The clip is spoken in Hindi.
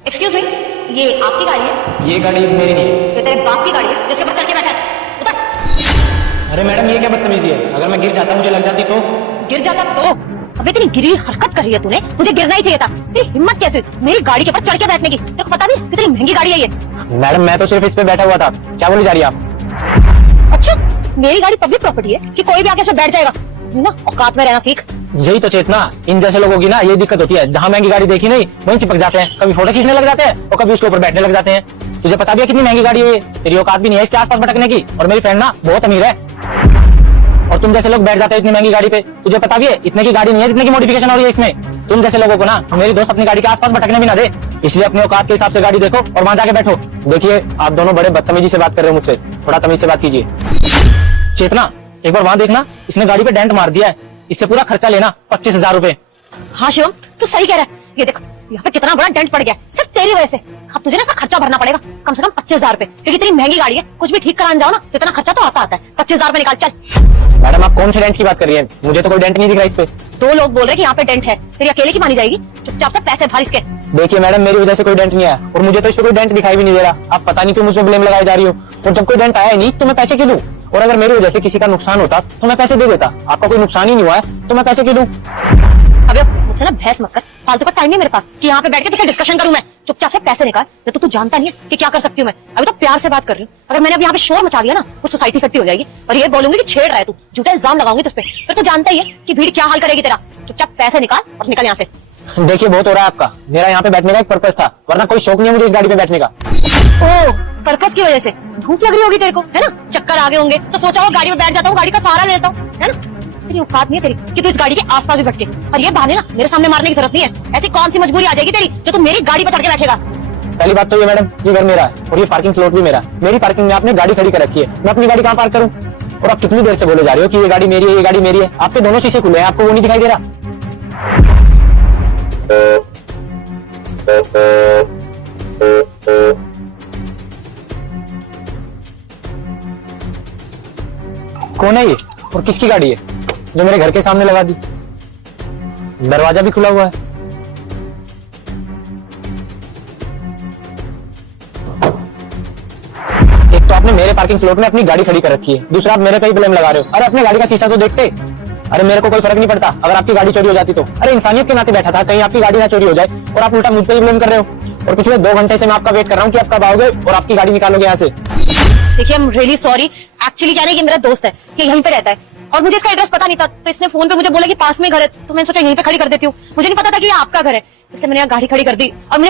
एक्सक्यूज मी, ये आपकी गाड़ी है? ये गाड़ी मेरी नहीं है। ये तेरे बाप की गाड़ी है जिसके ऊपर चढ़ के बैठा है? उतर। अरे मैडम, ये क्या बदतमीजी है? अगर मैं गिर जाता, मुझे लग जाती तो? गिर जाता तो? अबे तेरी गिरी हरकत कर रही है तूने, तुझे गिरना ही चाहिए था। तेरी हिम्मत कैसे हुई मेरी गाड़ी के ऊपर चढ़ के बैठने की? तेरे को पता भी है कितनी महंगी गाड़ी है ये? मैडम, मैं तो सिर्फ इस पे बैठा हुआ था। क्या बोली जा रही है आप? अच्छा, मेरी गाड़ी पब्लिक प्रॉपर्टी है कि कोई भी आके इसमें बैठ जाएगा? ना औकात में रहना सीख। यही तो चेतना, इन जैसे लोगों की ना यही दिक्कत होती है। जहाँ महंगी गाड़ी देखी नहीं वहीं चिपक जाते हैं, कभी फोटो खींचने लग जाते हैं और कभी उसके ऊपर बैठने लग जाते हैं। तुझे पता भी है कितनी महंगी गाड़ी है? तेरी औकात भी नहीं है इसके आसपास भटकने की। और मेरी फ्रेंड ना बहुत अमीर है और तुम जैसे लोग बैठ जाते हैं इतनी महंगी गाड़ी पे। तुझे पता भी है इतने की गाड़ी नहीं है जितने की मॉडिफिकेशन हो रही है इसमें। तुम जैसे लोगों को ना मेरी दोस्त अपनी गाड़ी के आसपास भटकने भी ना दे, इसलिए अपने औकात के हिसाब से गाड़ी देखो और वहां जाके बैठो। देखिए, आप दोनों बड़े बदतमीजी से बात कर रहे हो मुझसे, थोड़ा तमीज से बात कीजिए। चेतना, एक बार वहां देखना, इसने गाड़ी पे डेंट मार दिया है। इससे पूरा खर्चा लेना 25,000 रूपए। हाँ शिवम, तू सही कह रहा है। ये देखो, यहाँ पे कितना बड़ा डेंट पड़ गया है, सिर्फ तेरी वजह से। अब तुझे ना इसका खर्चा भरना पड़ेगा, कम से कम 25,000 रूपए, क्योंकि इतनी महंगी गाड़ी है। कुछ भी ठीक कराने जाओ ना तो इतना खर्चा तो आता है। 25,000 रूपए निकाल चल। मैडम, आप कौन से डेंट की बात कर रही है? मुझे तो कोई डेंट नहीं दिख रहा इस पे। दो लोग बोल रहे कि यहाँ पे डेंट है, तेरी अकेले की मानी जाएगी? चुपचाप से पैसे भर इसके। देखिए मैडम, मेरी वजह से कोई डेंट नहीं आया और मुझे तो इस पे कोई डेंट दिखाई भी नहीं दे रहा। आप पता नहीं क्यों मुझ पे ब्लेम लगाई जा रही हो। और जब कोई डेंट आया ही नहीं तो मैं पैसे क्यों दूं? और अगर मेरी वजह से किसी का नुकसान होता तो मैं पैसे दे देता। आपका कोई नुकसान ही नहीं हुआ है तो मैं पैसे क्यों दूं? अबे मुझसे ना बहस मत कर, फालतू का टाइम नहीं मेरे पास कि यहाँ पे बैठ के तुझसे डिस्कशन करूं मैं। चुपचाप से पैसे निकाल, नहीं तो तू जानता नहीं है कि क्या कर सकती हूँ मैं। अभी तो प्यार से बात कर रही हूँ। अगर मैंने अब यहाँ पे शोर मचा दिया ना वो सोसाइटी इकट्ठी हो जाएगी और ये बोलूंगी कि छेड़ रहा है तू, झूठा इल्जाम लगाऊंगी तुझ पे। फिर तू जानता ही है कि भीड़ क्या हाल करेगी तेरा। चुपचाप पैसे निकाल और निकल यहाँ से। देखिए, बहुत हो रहा है आपका। मेरा यहाँ पे बैठने का एक पर्पस था, वरना कोई शौक नहीं है मुझे इस गाड़ी पे बैठने का। ओह, पर्पस की वजह से धूप लग रही होगी तेरे को, है ना? चक्कर आ गए होंगे तो सोचा वो गाड़ी में बैठ जाता हूँ, गाड़ी का सहारा ले लेता हूँ, है ना? तेरी औकात नहीं है तेरी कि तू इस गाड़ी के आसपास भी भटके। और ये बहाने ना मेरे सामने मारने की जरूरत नहीं है। ऐसी कौन सी मजबूरी आ जाएगी तेरी जो तू मेरी गाड़ी पे चढ़ के बैठेगा? पहली बात तो ये मैडम, ये घर मेरा है और ये पार्किंग स्लॉट भी मेरा है। मेरी पार्किंग में आपने गाड़ी खड़ी कर रखी है, मैं अपनी गाड़ी कहाँ पार्क करूँ? और आप कितनी देर से बोले जा रहे हो कि ये गाड़ी मेरी है, ये गाड़ी मेरी है। आपके दोनों शीशे खुले हैं, आपको वो नहीं दिखाई दे रहा? कौन है ये और किसकी गाड़ी है जो मेरे घर के सामने लगा दी? दरवाजा भी खुला हुआ है। एक तो आपने मेरे पार्किंग स्लॉट में अपनी गाड़ी खड़ी कर रखी है, दूसरा आप मेरे पे ही ब्लेम लगा रहे हो। अरे अपने गाड़ी का शीशा तो देखते। अरे मेरे को कोई फर्क नहीं पड़ता अगर आपकी गाड़ी चोरी हो जाती तो। अरे इंसानियत के नाते बैठा था, कहीं आपकी गाड़ी ना चोरी हो जाए और आप उल्टा मुझ पे ही ब्लेम कर रहे हो। और पिछले 2 घंटे से मैं आपका वेट कर रहा हूँ कि आप कब आओगे और आपकी गाड़ी निकालोगे यहाँ से। देखिए, I am really sorry. Actually क्या है कि मेरा दोस्त है, ये यहीं पे रहता है और मुझे इसका एड्रेस पता नहीं था, तो इसने फोन पे मुझे बोला कि पास में घर है, तो मैंने सोचा यहीं पे खड़ी कर देती हूँ। मुझे नहीं पता था कि ये आपका घर है, इसलिए मैंने यहाँ गाड़ी खड़ी कर दी और मुझे